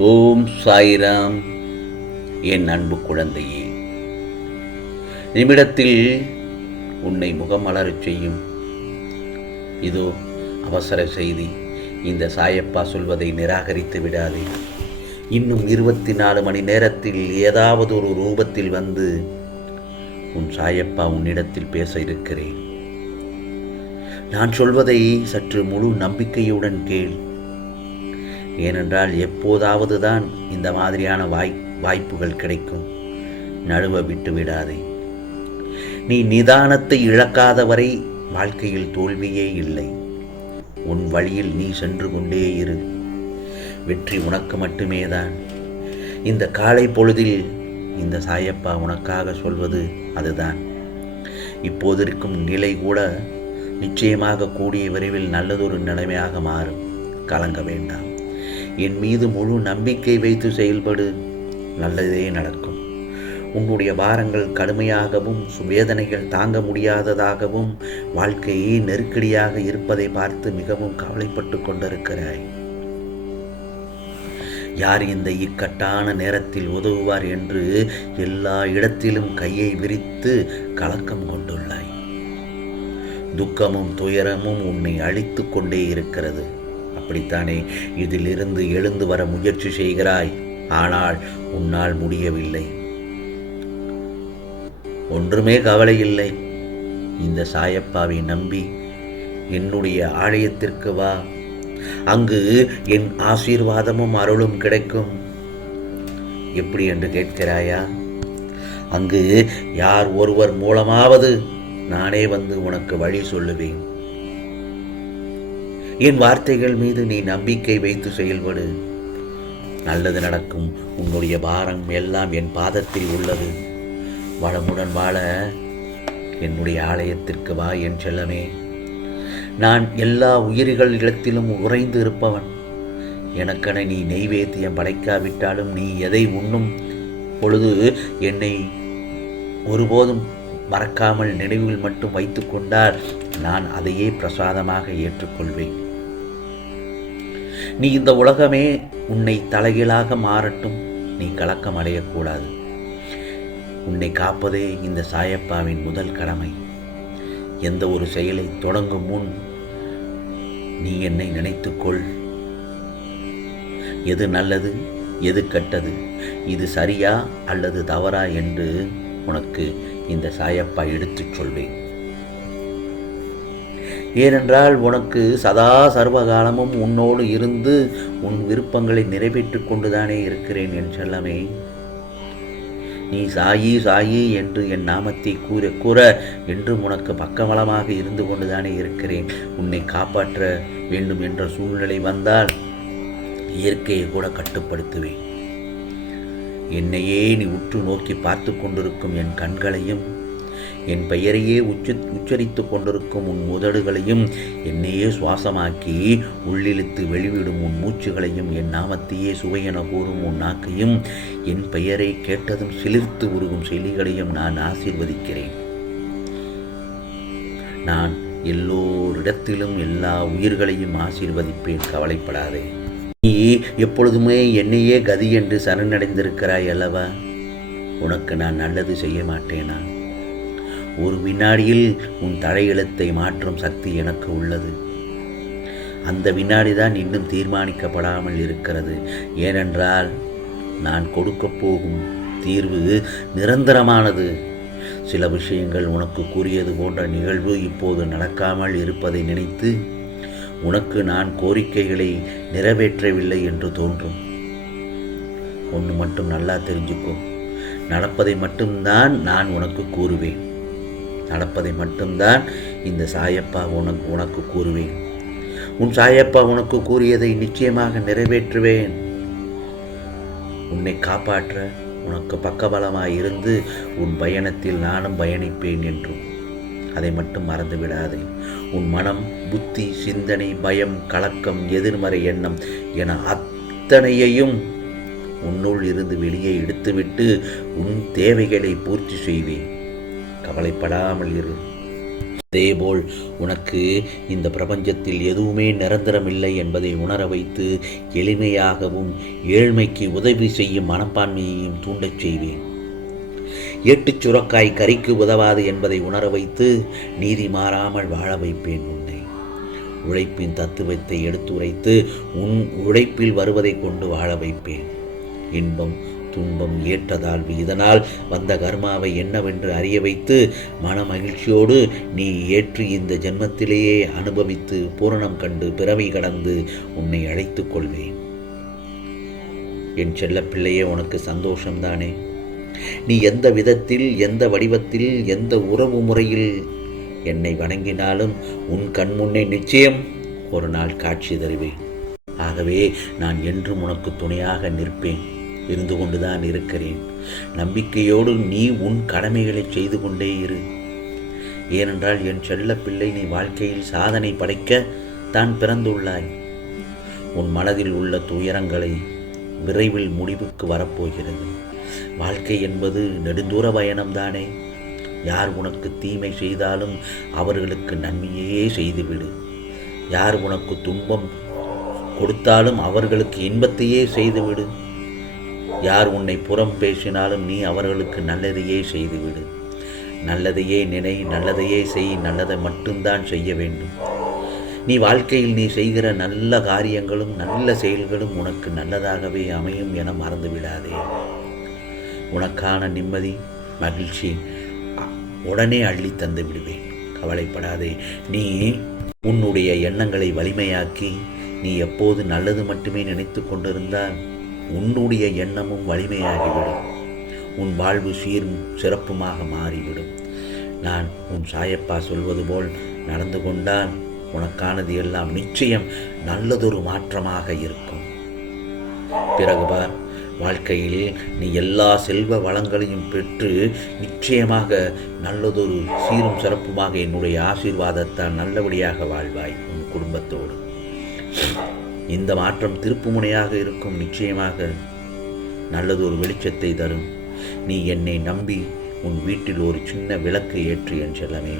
ஓம் சாய்ராம். என் அன்பு குழந்தையே, நிமிடத்தில் உன்னை முகமலரச் செய்யும் இதோ அவசர செய்தி. இந்த சாயப்பா சொல்வதை நிராகரித்து விடாதே. இன்னும் 24 மணி நேரத்தில் ஏதாவது ஒரு ரூபத்தில் வந்து உன் சாயப்பா உன்னிடத்தில் பேச இருக்கிறேன். நான் சொல்வதை சற்று முழு நம்பிக்கையுடன் கேள். ஏனென்றால் எப்போதாவது தான் இந்த மாதிரியான வாய்ப்புகள் கிடைக்கும். நழுவ விட்டு விடாதே. நீ நிதானத்தை இழக்காத வரை வாழ்க்கையில் தோல்வியே இல்லை. உன் வழியில் நீ சென்று கொண்டே இரு. வெற்றி உனக்கு மட்டுமே தான். இந்த காலை பொழுதில் இந்த சாயப்பா உனக்காக சொல்வது அதுதான். இப்போது இருக்கும் நிலை கூட நிச்சயமாக கூடிய விரைவில் நல்லதொரு நிலைமையாக மாறும். கலங்க வேண்டாம். என் மீது முழு நம்பிக்கை வைத்து செயல்படு. நல்லதே நடக்கும். உன்னுடைய பாரங்கள் கடுமையாகவும் வேதனைகள் தாங்க முடியாததாகவும் வாழ்க்கையே நெருக்கடியாக இருப்பதை பார்த்து மிகவும் கவலைப்பட்டு கொண்டிருக்கிறாய். யார் இந்த இக்கட்டான நேரத்தில் உதவுவார் என்று எல்லா இடத்திலும் கையை விரித்து கலக்கம் கொண்டுள்ளாய். துக்கமும் துயரமும் உன்னை அழித்து கொண்டே இருக்கிறது. அப்படித்தானே? இதிலிருந்து எழுந்து வர முயற்சி செய்கிறாய். ஆனால் உன்னால் முடியவில்லை. ஒன்றுமே கவலை இல்லை. இந்த சாயப்பாவை நம்பி என்னுடைய ஆலயத்திற்கு வா. அங்கு என் ஆசீர்வாதமும் அருளும் கிடைக்கும். எப்படி என்று கேட்கிறாயா? அங்கு யார் ஒருவர் மூலமாவது நானே வந்து உனக்கு வழி சொல்லுவேன். என் வார்த்தைகள் மீது நீ நம்பிக்கை வைத்து செயல்படு. நல்லது நடக்கும். உன்னுடைய பாரம் எல்லாம் என் பாதத்தில் உள்ளது. வளமுடன் வாழ என்னுடைய ஆலயத்திற்கு வா என் செல்லமே. நான் எல்லா உயிர்கள் இடத்திலும் உறைந்து இருப்பவன். எனக்கென நீ நெய்வேத்தியம் படைக்காவிட்டாலும் நீ எதை உண்ணும் பொழுது என்னை ஒருபோதும் மறக்காமல் நினைவில் மட்டும் வைத்து கொண்டால் நான் அதையே பிரசாதமாக ஏற்றுக்கொள்வேன். நீ இந்த உலகமே உன்னை தலைகீழாக மாறட்டும், நீ கலக்கம் அடையக்கூடாது. உன்னை காப்பதே இந்த சாயப்பாவின் முதல் கடமை. எந்த ஒரு செயலை தொடங்கும் முன் நீ என்னை நினைத்துக்கொள். எது நல்லது, எது கெட்டது, இது சரியா அல்லது தவறா என்று உனக்கு இந்த சாயப்பா எடுத்துச் சொல்வேன். ஏனென்றால் உனக்கு சதா சர்வகாலமும் உன்னோடு இருந்து உன் விருப்பங்களை நிறைவேற்றிக் கொண்டுதானே இருக்கிறேன் என் செல்லமே. நீ சாயி சாயி என்று என் நாமத்தை கூற கூற என்றும் உனக்கு பக்கபலமாக இருந்து கொண்டுதானே இருக்கிறேன். உன்னை காப்பாற்ற வேண்டும் என்ற சூழ்நிலை வந்தால் இயற்கையை கூட கட்டுப்படுத்துவேன். என்னையே நீ உற்று நோக்கி பார்த்து கொண்டிருக்கும் என் கண்களையும், என் பெயரையே உச்சரித்து கொண்டிருக்கும் உன் முதடுகளையும், என்னையே சுவாசமாக்கி உள்ளிழுத்து வெளிவிடும் உன் மூச்சுகளையும், என் நாமத்தையே சுவையென கூறும் உன் நாக்கையும், என் பெயரை கேட்டதும் சிலிர்த்து உருகும் செல்லிகளையும் நான் ஆசீர்வதிக்கிறேன். நான் எல்லோரிடத்திலும் எல்லா உயிர்களையும் ஆசீர்வதிப்பேன். கவலைப்படாதே. நீ எப்பொழுதுமே என்னையே கதி என்று சரணடைந்திருக்கிறாய் அல்லவா? உனக்கு நான் நல்லது செய்ய மாட்டேனா? ஒரு வினாடியில் உன் தலையெழுத்தை மாற்றும் சக்தி எனக்கு உள்ளது. அந்த வினாடிதான் இன்னும் தீர்மானிக்கப்படாமல் இருக்கிறது. ஏனென்றால் நான் கொடுக்கப் போகும் தீர்வு நிரந்தரமானது. சில விஷயங்கள் உனக்கு கூறியது போன்ற நிகழ்வு இப்போது நடக்காமல் இருப்பதை நினைத்து உனக்கு நான் கோரிக்கைகளை நிறைவேற்றவில்லை என்று தோன்றும். ஒன்று மட்டும் நல்லா தெரிஞ்சுக்கோ. நடப்பதை மட்டும்தான் நான் உனக்கு கூறுவேன். நடப்பதை மட்டும்தான் இந்த சாயப்பா உனக்கு கூறுவேன். உன் சாயப்பா உனக்கு கூறியதை நிச்சயமாக நிறைவேற்றுவேன். உன்னை காப்பாற்ற உனக்கு பக்கபலமாய் இருந்து உன் பயணத்தில் நானும் பயணிப்பேன் என்றும் அதை மட்டும் மறந்து விடாதே. உன் மனம், புத்தி, சிந்தனை, பயம், கலக்கம், எதிர்மறை எண்ணம் என அத்தனையையும் உன்னுள் இருந்து வெளியே எடுத்துவிட்டு உன் தேவைகளை பூர்த்தி செய்வேன். கவலைப்படாமல் இரு. அதேபோல் உனக்கு இந்த பிரபஞ்சத்தில் எதுவுமே நிரந்தரமில்லை என்பதை உணர வைத்து எளிமையாகவும் ஏழ்மைக்கு உதவி செய்யும் மனப்பான்மையையும் தூண்டச் செய்வேன். ஏட்டுச் சுரக்காய் கறிக்கு உதவாது என்பதை உணர வைத்து நீதி மாறாமல் வாழ வைப்பேன். உன்னை உழைப்பின் தத்துவத்தை எடுத்துரைத்து உன் உழைப்பில் வருவதை கொண்டு வாழ வைப்பேன். இன்பம் துன்பம் ஏற்றதாழ்வு இதனால் வந்த கர்மாவை என்னவென்று அறிய வைத்து மன மகிழ்ச்சியோடு நீ ஏற்று இந்த ஜென்மத்திலேயே அனுபவித்து பூரணம் கண்டு பிறவி கடந்து உன்னை அழைத்துக் கொள்வேன். என் செல்ல பிள்ளையே, உனக்கு சந்தோஷம்தானே? நீ எந்த விதத்தில், எந்த வடிவத்தில், எந்த உறவு முறையில் என்னை வணங்கினாலும் உன் கண்முன்னே நிச்சயம் ஒரு நாள் காட்சி தருவேன். ஆகவே நான் என்றும் உனக்கு துணையாக நிற்பேன், இருந்து கொண்டுதான் இருக்கிறேன். நம்பிக்கையோடு நீ உன் கடமைகளை செய்து கொண்டே இரு. ஏனென்றால் என் செல்ல பிள்ளை, நீ வாழ்க்கையில் சாதனை படைக்க தான் பிறந்துள்ளாய். உன் மனதில் உள்ள துயரங்களை விரைவில் முடிவுக்கு வரப்போகிறது. வாழ்க்கை என்பது நெடுந்தூர பயணம்தானே. யார் உனக்கு தீமை செய்தாலும் அவர்களுக்கு நன்மையே செய்துவிடு. யார் உனக்கு துன்பம் கொடுத்தாலும் அவர்களுக்கு இன்பத்தையே செய்துவிடு. யார் உன்னை புறம் பேசினாலும் நீ அவர்களுக்கு நல்லதையே செய்துவிடு. நல்லதையே நினை, நல்லதையே செய், நல்லதை மட்டும்தான் செய்ய வேண்டும். நீ வாழ்க்கையில் நீ செய்கிற நல்ல காரியங்களும் நல்ல செயல்களும் உனக்கு நல்லதாகவே அமையும் என மறந்து விடாதே. உனக்கான நிம்மதி மகிழ்ச்சி உடனே அள்ளி தந்து விடுவேன். கவலைப்படாதே. நீ உன்னுடைய எண்ணங்களை வலிமையாக்கி நீ எப்போது நல்லது மட்டுமே நினைத்து கொண்டிருந்தால் உன்னுடைய எண்ணமும் வலிமையாகிவிடும். உன் வாழ்வு சீரும் சிறப்புமாக மாறிவிடும். நான் உன் சாயப்பா சொல்வது போல் நடந்து கொண்டால் உனக்கானது எல்லாம் நிச்சயம் நல்லதொரு மாற்றமாக இருக்கும். பிறகு பார், வாழ்க்கையில் நீ எல்லா செல்வ வளங்களையும் பெற்று நிச்சயமாக நல்லதொரு சீரும் சிறப்புமாக என்னுடைய ஆசீர்வாதத்தால் நல்லபடியாக வாழ்வாய் உன் குடும்பத்தோடு. இந்த மாற்றம் திருப்புமுனையாக இருக்கும். நிச்சயமாக நல்லதொரு வெளிச்சத்தை தரும். நீ என்னை நம்பி உன் வீட்டில் ஒரு சின்ன விளக்கு ஏற்று என் செல்லமே.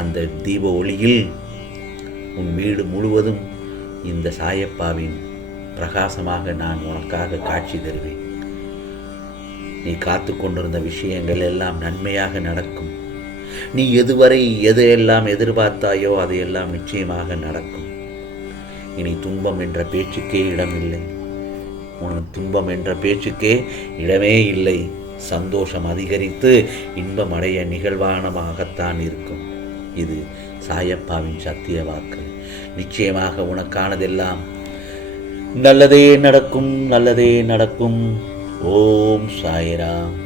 அந்த தீப ஒளியில் உன் வீடு முழுவதும் இந்த சாயப்பாவின் பிரகாசமாக நான் உனக்காக காட்சி தருவேன். நீ காத்து கொண்டிருந்த விஷயங்கள் எல்லாம் நன்மையாக நடக்கும். நீ எதையெல்லாம் எதிர்பார்த்தாயோ அதையெல்லாம் நிச்சயமாக நடக்கும். இனி துன்பம் என்ற பேச்சுக்கே இடமில்லை. உன் துன்பம் என்ற பேச்சுக்கே இடமே இல்லை. சந்தோஷம் அதிகரித்து இன்பம் அடைய நிகழ்வானமாகத்தான் இருக்கும். இது சாயப்பாவின் சத்திய வாக்கு. நிச்சயமாக உனக்கானதெல்லாம் நல்லதே நடக்கும், நல்லதே நடக்கும். ஓம் சாய்ராம்,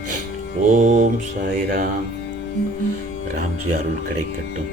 ஓம் சாய்ராம். ராம்ஜி அருள் கிடைக்கட்டும்.